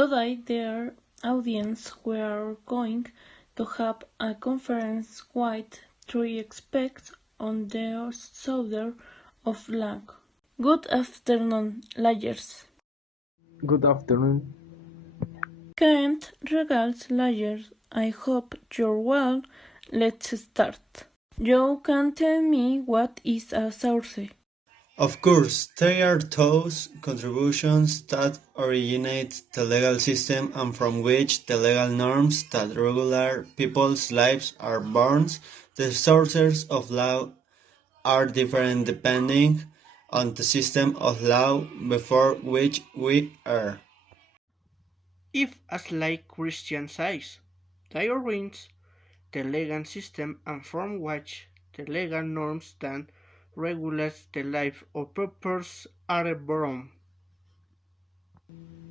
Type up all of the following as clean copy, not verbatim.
Today, dear audience, we are going to have a conference with three experts on the subject of language. Good afternoon, layers. Good afternoon. Kind regards, layers. I hope you're well. Let's start. You can tell me what is a source. Of course, they are those contributions that originate the legal system and from which the legal norms that regulate people's lives are born. The sources of law are different depending on the system of law before which we are. If, as like Christian says, they arrange the legal system and from which the legal norms that regulate the life of peoples are born.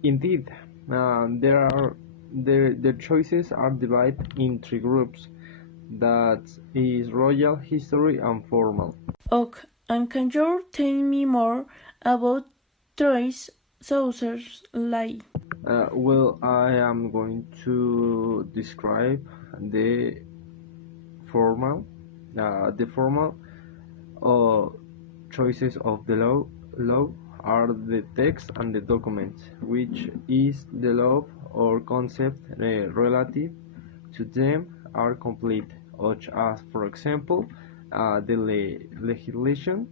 Indeed, there are the choices are divided in three groups. That is royal, history, and formal. Okay, and can you tell me more about three sources like? I am going to describe the formal, the formal uh, choices of the law are the text and the document, which is the law or concept relative to them are complete, such as, for example, the legislation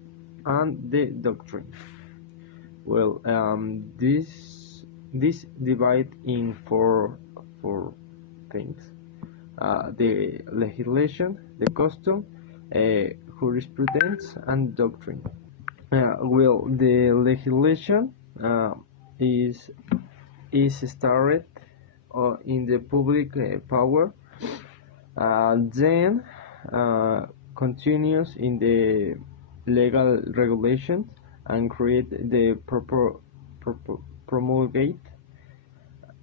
and the doctrine. This divide in four things: the legislation, the custom, jurisprudence, and doctrine. The legislation is started in the public power, then continues in the legal regulations and create the promulgate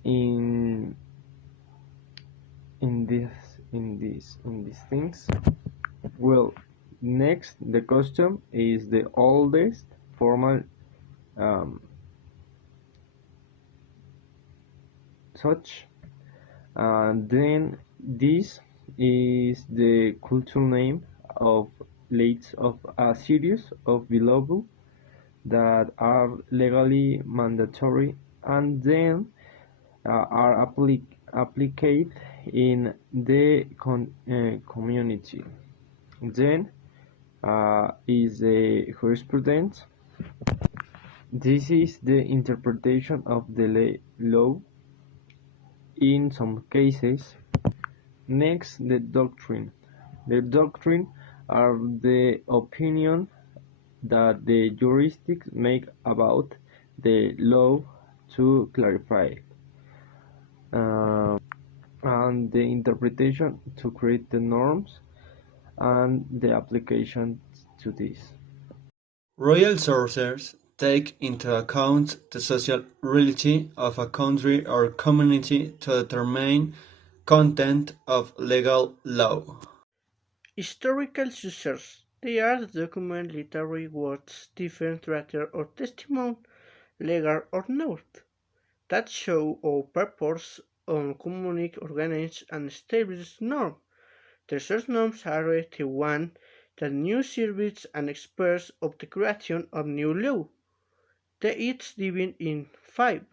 in in this in these things. Well, next, the custom is the oldest formal um, such. And then this is the cultural name of lates of a series of below that are legally mandatory and then are applied in the community. Then is the jurisprudence. This is the interpretation of the law in some cases. Next, the doctrine. The doctrine are the opinion that the jurists make about the law to clarify it, and the interpretation to create the norms and the application to this. Royal sources take into account the social reality of a country or community to determine content of legal law. Historical sources. They are the document literary works, different letter or testimony, legal or not, that show or purpose on communicate, organize, and establish norms. The source norms are the one that new services and experts of the creation of new law. They each divided in five.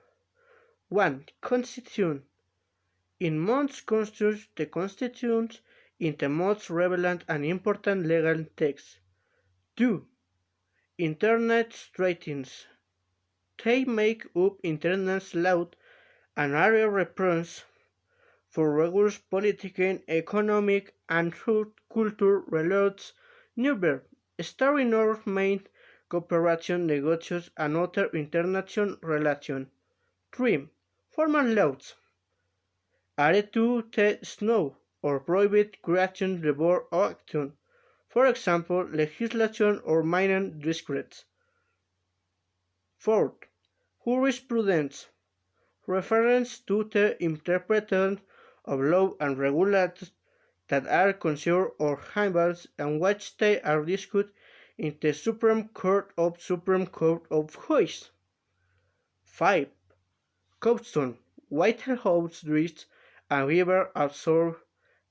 1. Constitution. In most countries, the Constitution is the most relevant and important legal text. 2. Internet treaties. They make up internet law and are reference for regular political, economic, and cultural relations. Never starting or main cooperation, negotiations, and other international relations. 3. Formal laws are to snow or prohibit creation, reward, or action. For example, legislation or minor decrees. 4. Jurisprudence. Reference to the interpretation of law and regulations that are considered or handled and which they are discussed in the Supreme Court of Justice. 5. Custom. Whitehouse drifts and river absorb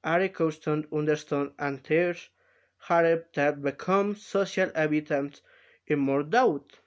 are custom understand and tears harp that become social habitats in more doubt.